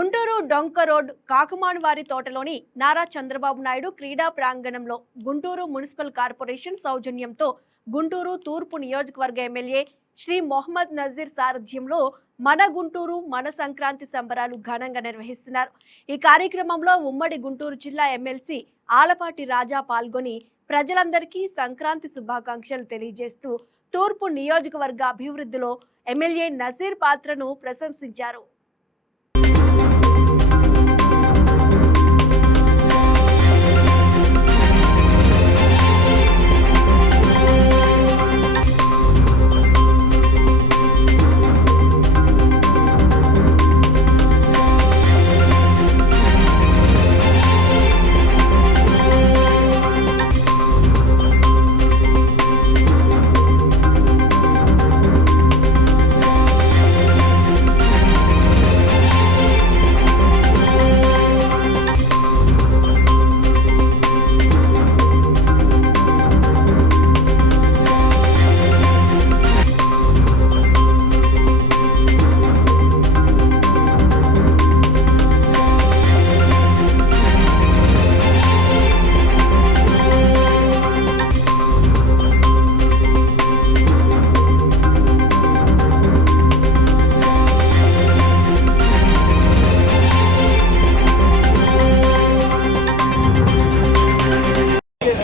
గుంటూరు డొంక రోడ్ కాకుమానవారి తోటలోని నారా చంద్రబాబు నాయుడు క్రీడా ప్రాంగణంలో గుంటూరు మున్సిపల్ కార్పొరేషన్ సౌజన్యంతో గుంటూరు తూర్పు నియోజకవర్గ ఎమ్మెల్యే శ్రీ మొహమ్మద్ నజీర్ సారథ్యంలో మన గుంటూరు మన సంక్రాంతి సంబరాలు ఘనంగా నిర్వహిస్తున్నారు. ఈ కార్యక్రమంలో ఉమ్మడి గుంటూరు జిల్లా ఎమ్మెల్సీ ఆలపాటి రాజా పాల్గొని ప్రజలందరికీ సంక్రాంతి శుభాకాంక్షలు తెలియజేస్తూ తూర్పు నియోజకవర్గ అభివృద్ధిలో ఎమ్మెల్యే నజీర్ పాత్రను ప్రశంసించారు.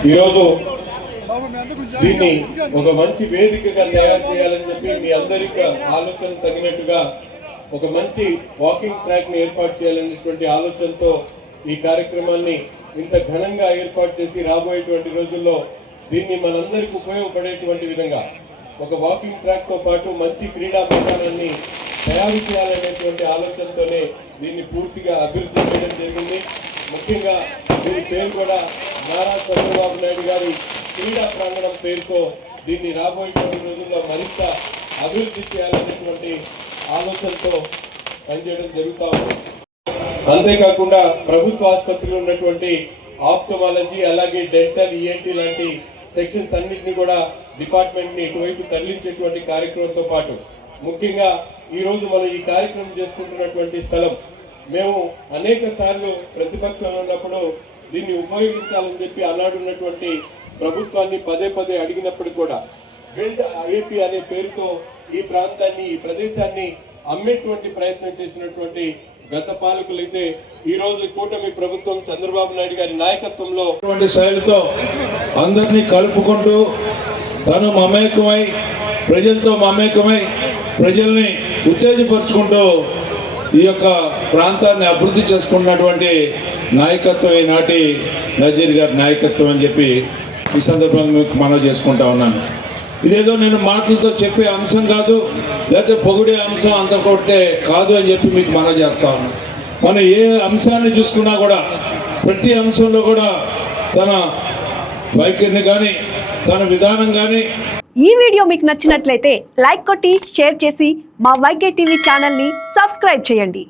ఈరోజు దీన్ని ఒక మంచి వేదికగా తయారు చేయాలని చెప్పి మీ అందరికీ ఆలోచన తగినట్టుగా ఒక మంచి వాకింగ్ ట్రాక్ ని ఏర్పాటు చేయాలనేటువంటి ఆలోచనతో ఈ కార్యక్రమాన్ని ఇంత ఘనంగా ఏర్పాటు చేసి రాబోయేటువంటి రోజుల్లో దీన్ని మనందరికి ఉపయోగపడేటువంటి విధంగా ఒక వాకింగ్ ట్రాక్ తో పాటు మంచి క్రీడా మైదానాన్ని తయారు చేయాలనేటువంటి ఆలోచనతోనే దీన్ని పూర్తిగా అభివృద్ధి చేయడం జరిగింది. ముఖ్యంగా దీని పేరు కూడా నారా చంద్రబాబు నాయుడు గారి క్రీడా ప్రాంగణం పేరుతో దీన్ని రాబోయేటువంటి రోజుల్లో మరింత అభివృద్ధి చేయాలనేటువంటి ఆలోచనతో పనిచేయడం జరుగుతూ ఉంది. అంతేకాకుండా ప్రభుత్వ ఆసుపత్రిలో ఉన్నటువంటి ఆప్థమాలజీ అలాగే డెంటల్ ఈఎన్టీ లాంటి సెక్షన్స్ అన్నింటినీ కూడా డిపార్ట్మెంట్ని ఇటువైపు తరలించేటువంటి కార్యక్రమంతో పాటు ముఖ్యంగా ఈరోజు మనం ఈ కార్యక్రమం చేసుకుంటున్నటువంటి స్థలం మేము అనేక సార్లు ప్రతిపక్షంలో ఉన్నప్పుడు దీన్ని ఉపయోగించాలని చెప్పి అన్నాడున్నటువంటి ప్రభుత్వాన్ని పదే పదే అడిగినప్పుడు కూడా బిల్డ్ ఏపీ అనే పేరుతో ఈ ప్రాంతాన్ని ఈ ప్రదేశాన్ని అమ్మేటువంటి ప్రయత్నం చేసినటువంటి గత పాలకులైతే ఈ రోజు కూటమి ప్రభుత్వం చంద్రబాబు నాయుడు గారి నాయకత్వంలో శైలితో అందరినీ కలుపుకుంటూ తను మమేకమై ప్రజలతో మమేకమై ప్రజల్ని ఉత్తేజపరుచుకుంటూ ఈ యొక్క ప్రాంతాన్ని అభివృద్ధి చేసుకున్నటువంటి నాయకత్వం ఈనాటి నజీర్ గారి నాయకత్వం అని చెప్పి ఈ సందర్భంగా మీకు మనవి చేసుకుంటా ఉన్నాను. ఇదేదో నేను మాటలతో చెప్పే అంశం కాదు, లేకపోతే పొగిడే అంశం అంత కొట్టే కాదు అని చెప్పి మీకు మనవి చేస్తా ఉన్నాను. మనం ఏ అంశాన్ని చూసుకున్నా కూడా ప్రతి అంశంలో కూడా తన వైఖరిని కానీ తన విధానం కానీ. ఈ వీడియో మీకు నచ్చినట్లయితే లైక్ కొట్టి షేర్ చేసి మా వైకే టీవీ ఛానల్ని సబ్స్క్రైబ్ చేయండి.